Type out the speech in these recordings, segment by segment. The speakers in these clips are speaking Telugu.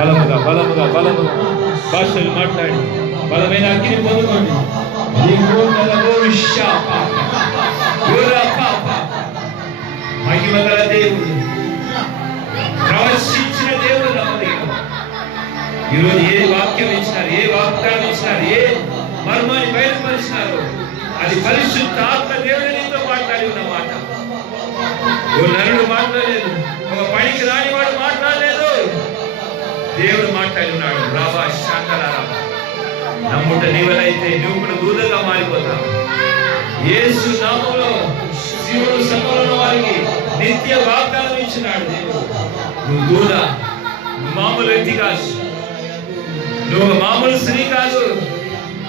బలముగా బలముగా బలముగా భాషలు మాట్లాడి బలమైన అగ్ని పొందుకోండి. మహిమ గల దేవుడు, ప్రవశించిన దేవుడు నమ్మదగిన. ఈరోజు ఏ వాక్యం ఇచ్చినారు, ఏ వాగ్దానం ఇచ్చినారు, ఏ మర్మాన్ని బయలుపరిచినారు, అది పరిశుద్ధ ఆత్మ దేవుడు నీతో మాట్లాడి ఉన్న మాట. ఓ నరుడు మాట్లాడలేదు, ఒక పనికి రాని వాడు మాట్లాడలేదు, దేవుడు మాట్లాడి ఉన్నాడు. రావా శాంతలారా, నమ్ముట నీవలైతే నువ్వు కూడా దూదగా మారిపోతావు. యేసు నామములో శివుడు సంఘంలో వారికి నిత్య వాగ్దానం ఇచ్చినాడు దేవుడు. నువ్వు దూద, మామూలు వ్యక్తి కాదు, నువ్వు మామూలు స్త్రీ కాదు,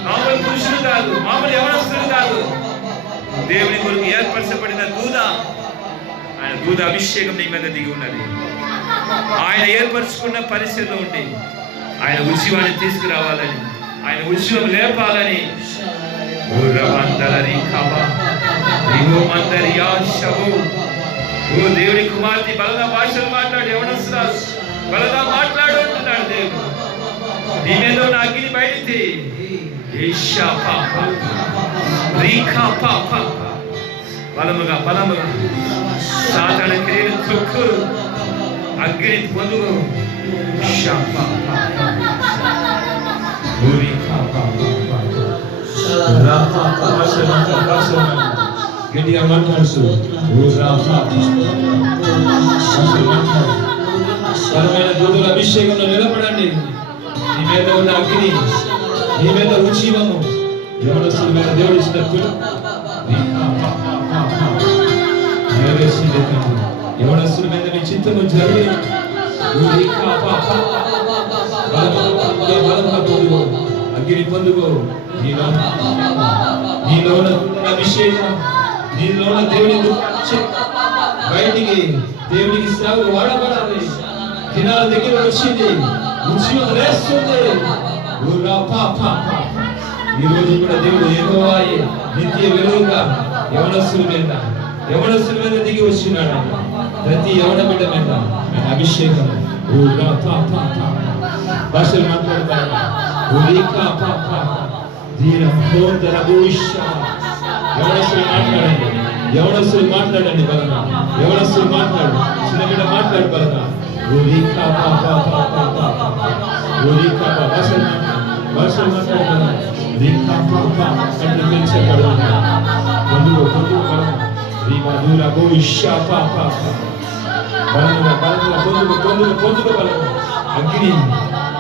మామూలు పురుషుడు కాదు, మామూలు యవనస్తుడు కాదు. దేవుని కొరకు ఏర్పరచబడిన దూద. ఆయన దూద అభిషేకం నీ మీద దిగి ఉన్నది. ఆయన ఏర్పరచుకున్న పరిస్థితిలో ఉండి ఆయన ఉద్యమాన్ని తీసుకురావాలని, ఆయన ఉద్యమం లేపాలని దేవుని కుమార్తె బలగా భాషలు మాట్లాడు, ఎవడొస్తున్నారు బలగా మాట్లాడు అంటున్నాడు దేవుడు. నీ మీద ఉన్న అగ్ని బయటికి బలముగా బలముగా సాధారణ క్రియలు తొక్కు, అగ్ని పొందుకు. గట్టిగా మాట్లాడుతూ బలమైన దూతల అభిషేకంలో నిలబడండి. నీ మీద ఉన్న అగ్ని, నీ మీద ఉజ్జీవము యవనస్తుల మీద దేవుడు ఇచ్చినప్పుడు యవనస్తుల మీద నీ చిత్తము జరిగి అగ్ని పొందుకో. నీలో ఉన్న అభిషేకం, నీలో ఉన్న దేవుని బయటికి దేవునికి సేవలు వాడబడాలి. దినాల దగ్గర వచ్చింది, ఉద్యోగం లేస్తుంది. ఈ రోజు కూడా దేవుడు యెహోవాయే నిత్య వెలుగుగా యవనస్తుల మీద దిగి వచ్చినాడు. ప్రతి యవన బిడ్డ మీద ఆయన అభిషేకం. భాషలు మాట్లాడతారు. యవనస్తులు మాట్లాడండి బలగా, యవనస్తులు మాట్లాడు, చిన్న బిడ్డ మాట్లాడు బలగా. భాషలు మాట్లాడు అగ్ని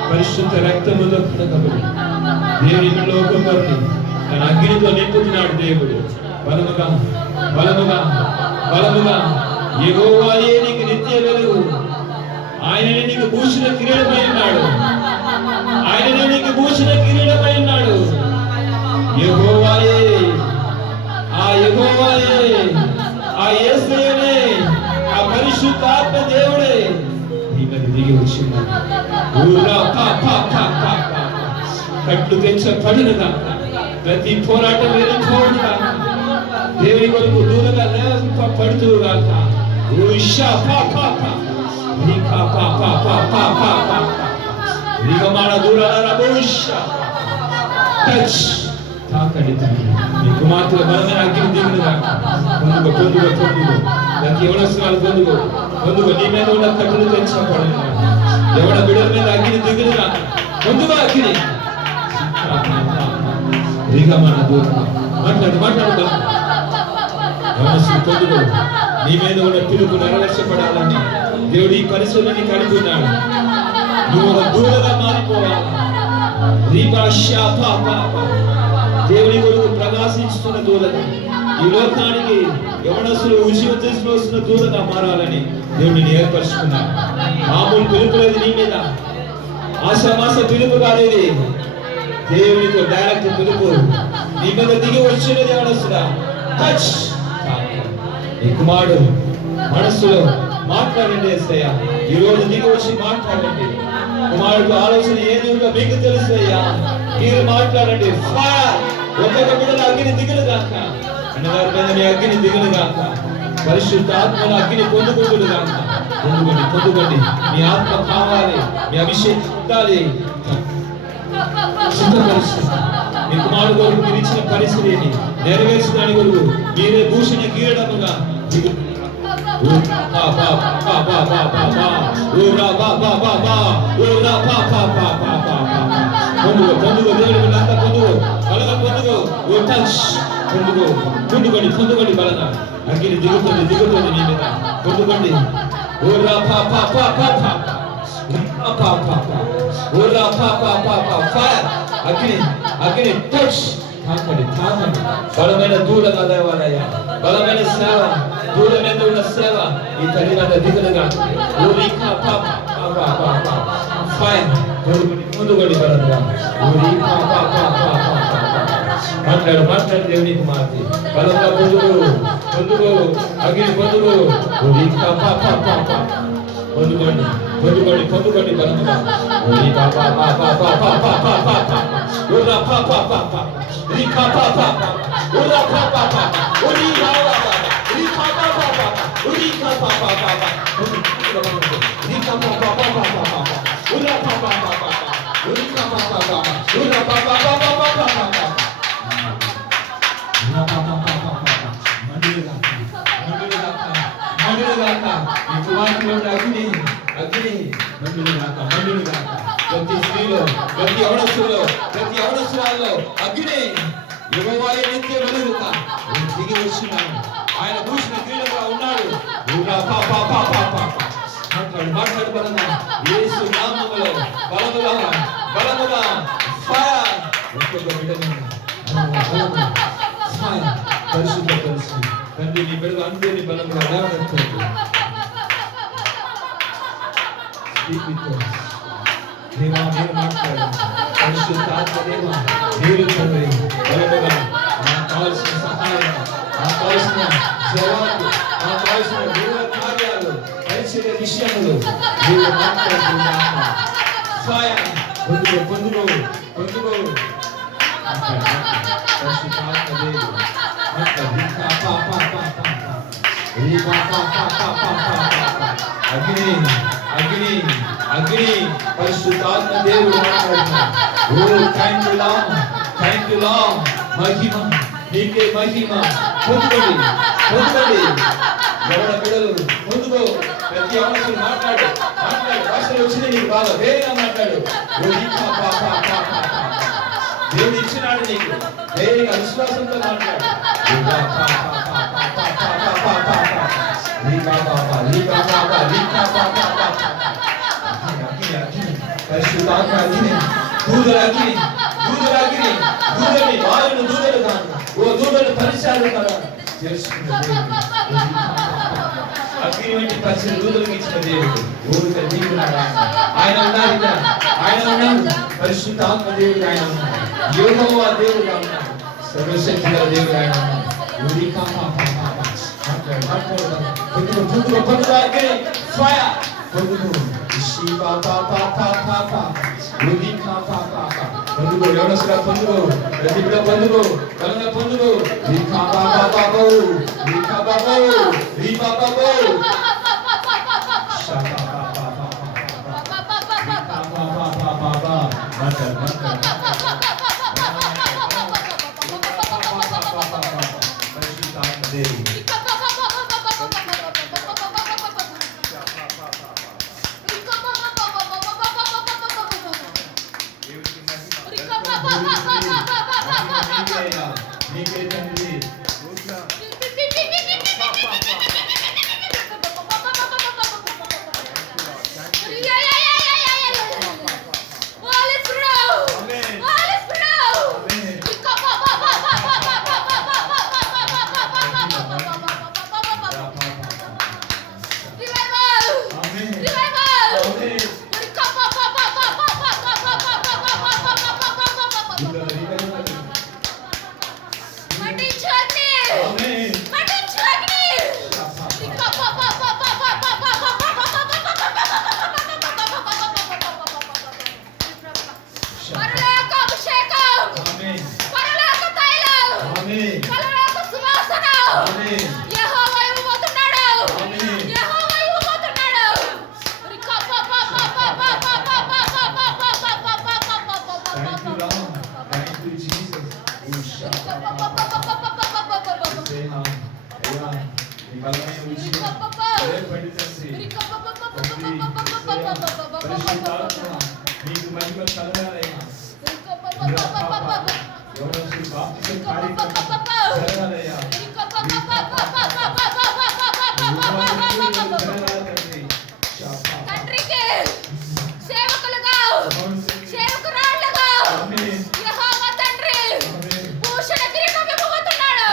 పరిశుద్ధ రక్తములో కడగబడి దేవుని ఒక్కొక్కరిని తన అగ్నితో నింపుతున్నాడు దేవుడు. బలముగా బలముగా బలముగా యెహోవాయే నీకు నిత్య వెలుగు. ఆయననే నీకు భూషణ కిరీటమై ఉన్నాడు. ఆయననే నీకు భూషణ కిరీటమై ఉన్నాడు. యెహోవాయే, ఆ యెహోవాయే, ఆ యేసయ్యనే, ఆ పరిశుద్ధ ఆత్మ దేవుడే నీ మీద దిగి వచ్చినాడు. కట్లు తెచ్చబడినగా ప్రతి పోరాటం వెళ్ళిపోవుగా దేవుని కొరకు దూరంగా పడుతుగాక. మీ కుమార్తెల బలమైన అగ్ని దిగులుగా పొందుకో పొందుకో పొందుకో. ప్రతి యవనస్తురాలు పొందుకో పొందుకో. నీ మీద ఉన్న కట్టులు తెచ్చబడిన యవన బిడ్డల మీద అగ్ని దిగులుగా పొందుకో. అగ్ని మాట్లాడు మాట్లాడు. పొందుకో. నీ మీద ఉన్న పిలుపు నెరవేర్చబడాలని దేవుడు ఈ పరిస్థితిని కలుపుతున్నాడు. నువ్వు ఒక దూరంగా మారిపోవాలి. దేవుని కొరకు ప్రకాశించుతున్న దూరంగా, ఈ లోకానికి యవనస్తులు ఉచితం తీసుకొస్తున్న దూరంగా మారాలని దేవుడిని ఏర్పరచుకున్నాడు. మామూలు పిలుపు లేదు నీ మీద, ఆశామాస పిలుపు కాలేదు. దేవునితో డైరెక్ట్ పిలుపు నీ మీద దిగి వచ్చినది. యవనస్తుడా, టచ్. నీ కుమారుడు మనస్సులో మాట్లాడండి. యేసయ్య ఈ రోజు దిగి వచ్చి మాట్లాడండి. కుమారుడు ఆలోచన ఏది ఉందో మీకు తెలుసయ్యా, మీరు మాట్లాడండి. ఒక్కొక్క బిడ్డల అగ్ని దిగులు గాక, అన్నగారి మీద నీ అగ్ని దిగులు గాక, పరిశుద్ధ ఆత్మల అగ్ని పొందుకుంటుడు గాక. పొందుకోండి పొందుకోండి. మీ ఆత్మ కావాలి, మీ అభిషేకం ఉండాలి. సిద్ధపరుస్తుంది. మీ కుమారుడు కొరకు మీరు ఇచ్చిన పరిస్థితిని నెరవేర్చడానికి కొరకు మీరే భూషణ కిరీటముగా పొందుకోండి బలంగా. అగ్ని దిగుతుంది నీ మీద. పొందుకోండి. అగ్ని టచ్ తాకండి. బలమైన దూడల దేవాలయ, బలమైన సేవ, దూడ మీద ఉన్న సేవ ఈ తల్లి మీద దిగులుగా ముందుగడి బలంగా మాట్లాడు దేవుని కుమార్తె బలంగా పొందుగు అగ్ని పొందుకోండి బలంగా. ప్రతి స్త్రీలో, ప్రతి యవనస్తురాల్లో అగ్ని యెహోవాయే నిత్య వెలుగుగా దిగి వచ్చినాడు. ఆయన భూషణ క్రీడగా ఉన్నాడు. మాట్లాడు బలంగా. యేసు నామములో బలముగా ఫైర్. ఒక్కొక్క బిడ్డని పరిశుద్ధపరుస్తూ తండ్రి నీ బిడ్డలు అందరినీ బలంగా లేవనెత్తండి. దేవా మీరు మాట్లాడు. పరిశుద్ధాత్మ దేవా మీరు తండ్రి బలముగా నాకు కావాల్సిన సహాయం, నాకు కావాల్సిన జవాబు, నాకు కావాల్సిన దూర కార్యాలు, పరిచర్య విషయములు మీరు మాట్లాడుతున్నాను. ఫైర్ పొందుకో పరిశుద్ధాత్మ దేవా అగ్ని పరిశుద్ధాత్మ దేవుడు మాట్లాడుతున్నాడు. మహిమ నీకే మహిమ. పొందుకోండి ఎవరి పిల్లలు పొందుకో. ప్రతి అవసరం మాట్లాడు భాషలు వచ్చింది నీకు బాగా వేరేగా మాట్లాడు. దేవుడు ఇచ్చినాడు నీకు ధైర్యంగా విశ్వాసంతో మాట్లాడు. పరిశుద్ధాత్మ అగ్ని దూదలకి వాయును దూదలు కాదు. ఓ దూదలు పరిచయాలు కదా తెలుసుకున్నది. అగ్ని వంటి పరిచయం దూదలకు ఇచ్చిన దేవుడు ఊరిక దేవుడు. ఆయన ఉన్నాడు పరిశుద్ధాత్మ దేవుడు. ఆయన ఉన్నాడు యెహోవా దేవుడుగా ఉన్నాడు. సర్వశక్తి గల దేవుడు ఆయన ఉన్నాడు. Amen. ఈ బలమైన విషయం ఏర్పడి తండ్రి పరిశుద్ధాత్మ మీకు మహిమ కలగాలయ్యా. ఎవరి బాప్తిజం కార్యక్రమం జరగాలయ్యా. తండ్రికి సేవకులుగా సేవకురాళ్ళుగా యెహోవా తండ్రి భూషణ కిరీటం ఇవ్వబోతున్నాడు.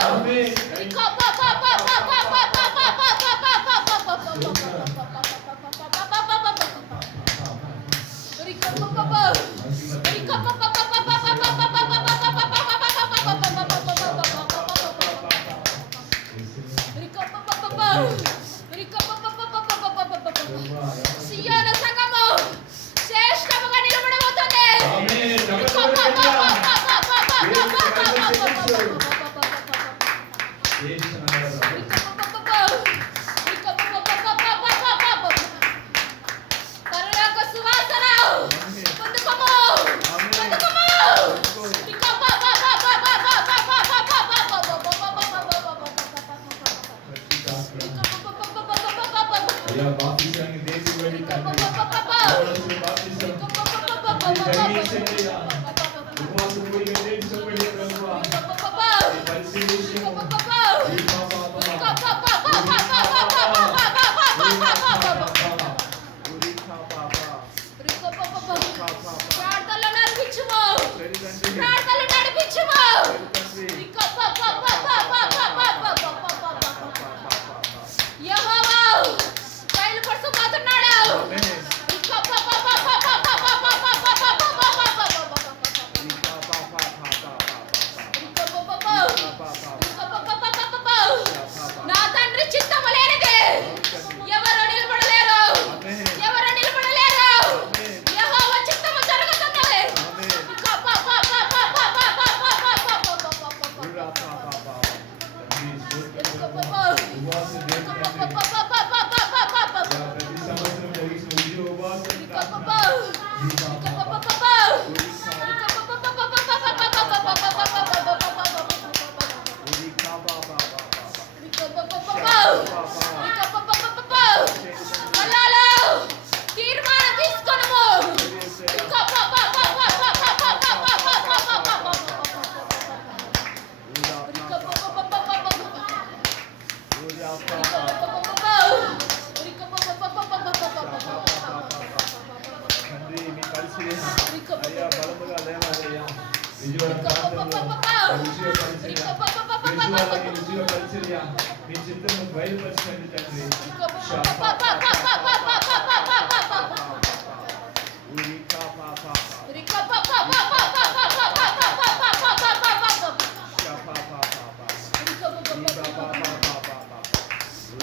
సియోను సంఘము శ్రేష్టముగా నిలబడబోతుంది. పరలోక సువాసన పొందుకోము. అయ్యా బాప్తిజాన్ని దేనికి వెళ్ళి తండ్రి బాప్తిజం జరిగించండియా. ఉపవాసం కూడి దేశపడి ప్రభువా ఈ పరిశీలించము ప్రార్థనలు నడిపించుము. ప్రార్థనలు నడిపించుము. యెహోవా బయలుపరచబోతున్నాడు. నా తండ్రి చిత్తము లేనిది ఎవరు నిలబడలేరు. ఎవరు నిలబడలేరు. యెహోవా చిత్తము జరుగుతున్నది. ప్రతి సంవత్సరం జరిగిన ఉద్యోగ ఉపవాసం తీర్మానం తీసుకొనుము. తండ్రి మీ పరిశీలన అయ్యా బలముగా లేవాలయ్యా. విజయవాడ ప్రాంతంలో విజయ పరిచర్య మీ చిత్తము బయలుపరచండి తండ్రి.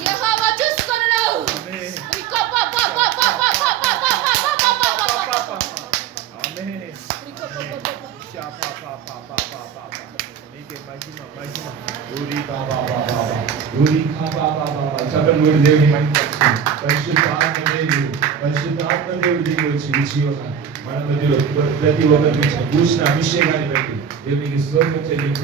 యెహోవా చూసుకొనును. చక్కని దేవుని పరిశుద్ధ ఆత్మదేవుడు దిగి వచ్చి విజయం మన మధ్యలో ప్రతి ఒక్కరికి భూషణ అభిషేకాన్ని బట్టి దేవునికి స్తోత్రం చెల్లించండి.